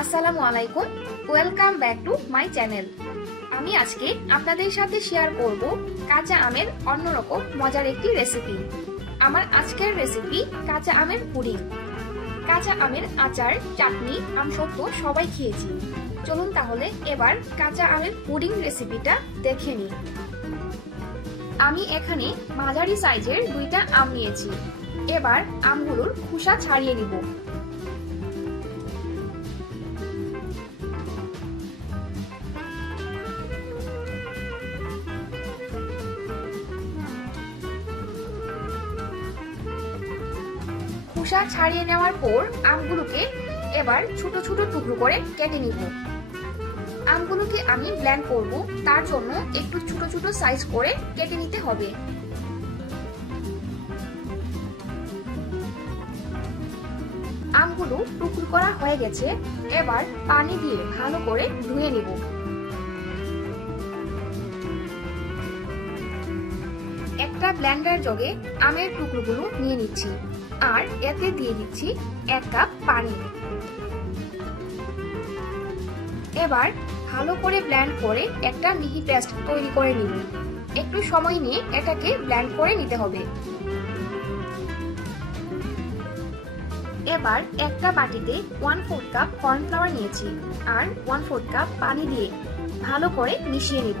আসসালামু আলাইকুম, welcome back to my channel. আমি আজকে আপনাদের সাথে শেয়ার করব কাঁচা আমের অন্যরকম মজার একটি রেসিপি। আমার আজকের রেসিপি কাঁচা আমের পুডিং। কাঁচা আমের আচার, চাটনি, আমসত্ত্ব সবাই খেয়েছি। চলুন তাহলে এবার কাঁচা আমের পুডিং রেসিপিটা দেখে নিই। আমি এখানে মাঝারি সাইজের 2টা আম নিয়েছি। এবার আমগুলোর খোসা ছাড়িয়ে নিব। খোসা ছাড়িয়ে নেওয়ার পর আমগুলোকে এবার ছোট ছোট টুকরো করে কেটে নিব। আমগুলোকে আমি ব্লেন্ড করব, তার জন্য একটু ছোট ছোট সাইজ করে কেটে নিতে হবে। আমগুলো টুকরো করা হয়ে গেছে, এবার পানি দিয়ে ভালো করে ধুয়ে নিব। একটা ব্লেন্ডার জগে আমের টুকরোগুলো নিয়ে নিচ্ছি আর এতে দিয়ে দিচ্ছি 1 কাপ পানি। এবার ভালো করে ব্লেন্ড করে একটা মিহি পেস্ট তৈরি করে নিব। একটু সময় নিয়ে এটাকে ব্লেন্ড করে নিতে হবে। এবার একটা বাটিতে 1/4 কাপ কর্নফ্লাওয়ার নিয়েছি আর 1/4 কাপ পানি দিয়ে ভালো করে মিশিয়ে নেব।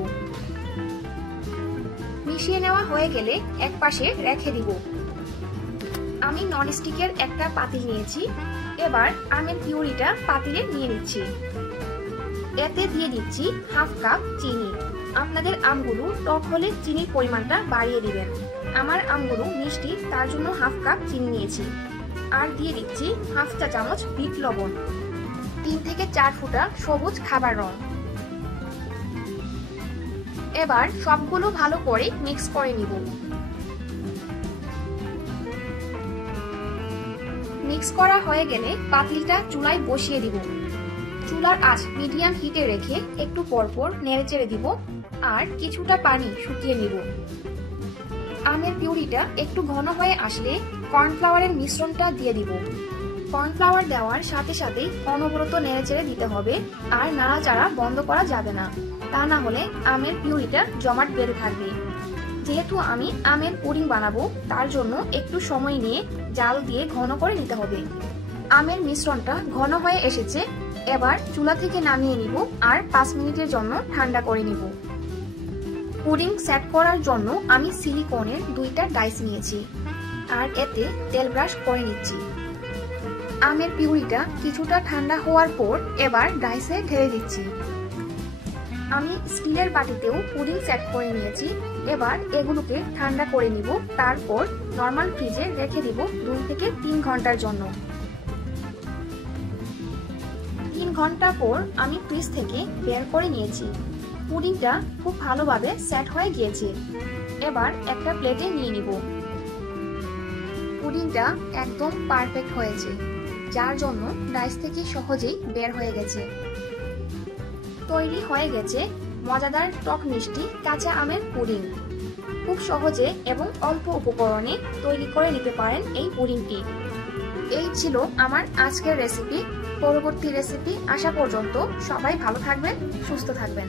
মিশিয়ে নেওয়া হয়ে গেলে একপাশে রেখে দিব। আমি ননস্টিকের একটা পাতিল নিয়েছি। এবার আমের পিউরিটা পাতিলে নিয়ে নিচ্ছি। এতে দিয়ে দিচ্ছি 1/2 কাপ চিনি। আপনাদের আমগুলো টক হলে চিনির পরিমাণটা বাড়িয়ে দিবেন। আমার আমগুলো মিষ্টি, তার জন্য 1/2 কাপ চিনি নিয়েছি। আর দিয়ে দিচ্ছি 1/2 চা চামচ বিট লবণ, 3 থেকে 4 ফোঁটা সবুজ খাবার রং। এবার সবগুলো ভালো করে মিক্স করে নিব। মিক্স করা হয়ে গেলে পাতিলটা চুলায় বসিয়ে দিব। চুলার আঁচ মিডিয়াম হিটে রেখে একটু পরপর নেড়েচেড়ে দিব আর কিছুটা পানি শুকিয়ে নিব। আমের পিউরিটা একটু ঘন হয়ে আসলে কর্নফ্লাওয়ারের মিশ্রণটা দিয়ে দিব। কর্নফ্লাওয়ার দেওয়ার সাথে সাথে অনবরত নেড়েচেড়ে দিতে হবে আর নাড়াচাড়া বন্ধ করা যাবে না, তা না হলে আমের পিউরিটা জমাট বেঁধে থাকবে। যেহেতু আমি আমের পুডিং বানাবো, তার জন্য একটু সময় নিয়ে জাল দিয়ে ঘন করে নিতে হবে। আমের মিশ্রণটা ঘন হয়ে এসেছে, এবার চুলা থেকে নামিয়ে নিব আর 5 মিনিটের জন্য ঠান্ডা করে নিব। পুডিং সেট করার জন্য আমি সিলিকনের 2টা ডাইস নিয়েছি আর এতে তেল ব্রাশ করে নিচ্ছি। আমের পিউরিটা কিছুটা ঠান্ডা হওয়ার পর এবার ডাইসে ঢেলে দিচ্ছি। আমি স্টিলের বাটিতেও পুডিং সেট করে নিয়েছি। এবার এগুলোকে ঠান্ডা করে নিব, তারপর নরমাল ফ্রিজে রেখে দিব 2 থেকে 3 ঘন্টার জন্য। 3 ঘন্টা পর আমি ফ্রিজ থেকে বের করে নিয়েছি। পুডিংটা খুব ভালোভাবে সেট হয়ে গিয়েছে। এবার একটা প্লেটে নিয়ে নিব। পুডিংটা একদম পারফেক্ট হয়েছে, যার জন্য ডাইস থেকে সহজেই বের হয়ে গেছে। তৈরি হয়ে গেছে মজাদার টক মিষ্টি কাঁচা আমের পুডিং। খুব সহজে এবং অল্প উপকরণে তৈরি করে নিতে পারেন এই পুডিংটি। এই ছিল আমার আজকের রেসিপি। পরবর্তী রেসিপি আসা পর্যন্ত সবাই ভালো থাকবেন, সুস্থ থাকবেন।